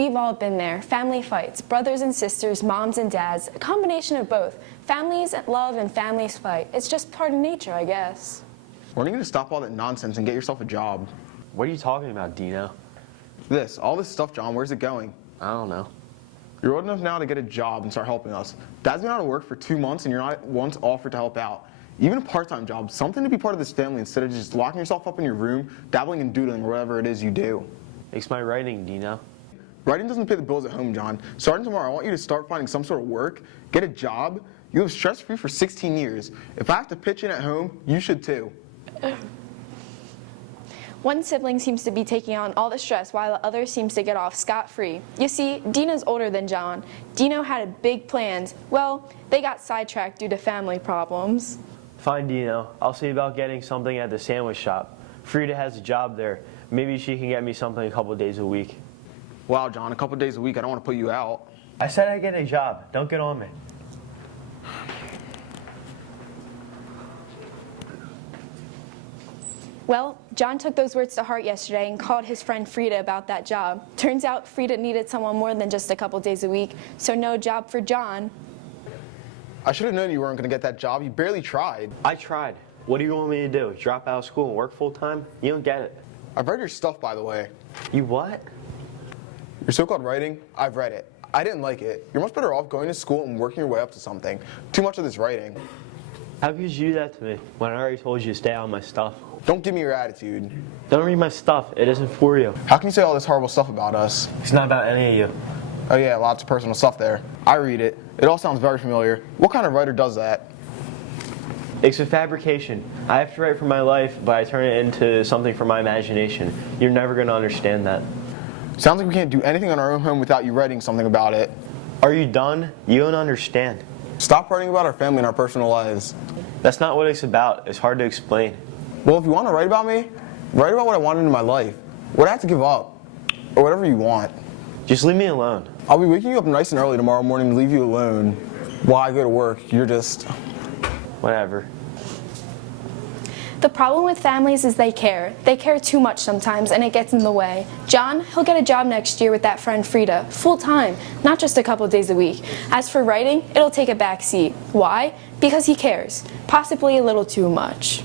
we've all been there. Family fights, brothers and sisters, moms and dads, a combination of both. Families love and families fight. It's just part of nature, I guess. When are you going to stop all that nonsense and get yourself a job? What are you talking about, Dino? All this stuff, John, where's it going? I don't know. You're old enough now to get a job and start helping us. Dad's been out of work for 2 months and you're not once offered to help out. Even a part-time job, something to be part of this family instead of just locking yourself up in your room, dabbling and doodling or whatever it is you do. It's my writing, Dino. Writing doesn't pay the bills at home, John. Starting tomorrow, I want you to start finding some sort of work, get a job. You live stress-free for 16 years. If I have to pitch in at home, you should too. One sibling seems to be taking on all the stress while the other seems to get off scot-free. You see, Dino's older than John. Dino had big plans. Well, they got sidetracked due to family problems. Fine, Dino. I'll see about getting something at the sandwich shop. Frida has a job there. Maybe she can get me something a couple days a week. Wow, John, a couple days a week, I don't want to put you out. I said I'd get a job. Don't get on me. Well, John took those words to heart yesterday and called his friend Frida about that job. Turns out Frida needed someone more than just a couple days a week, so no job for John. I should have known you weren't going to get that job. You barely tried. I tried. What do you want me to do? Drop out of school and work full-time? You don't get it. I've read your stuff, by the way. You what? Your so-called writing, I've read it. I didn't like it. You're much better off going to school and working your way up to something. Too much of this writing. How could you do that to me when I already told you to stay out of my stuff? Don't give me your attitude. Don't read my stuff. It isn't for you. How can you say all this horrible stuff about us? It's not about any of you. Oh yeah, lots of personal stuff there. I read it. It all sounds very familiar. What kind of writer does that? It's a fabrication. I have to write for my life, but I turn it into something from my imagination. You're never going to understand that. Sounds like we can't do anything in our own home without you writing something about it. Are you done? You don't understand. Stop writing about our family and our personal lives. That's not what it's about. It's hard to explain. Well, if you want to write about me, write about what I wanted in my life. What I have to give up. Or whatever you want. Just leave me alone. I'll be waking you up nice and early tomorrow morning to leave you alone. While I go to work, you're just... Whatever. The problem with families is they care. They care too much sometimes, and it gets in the way. John, he'll get a job next year with that friend Frida, full-time, not just a couple days a week. As for writing, it'll take a back seat. Why? Because he cares. Possibly a little too much.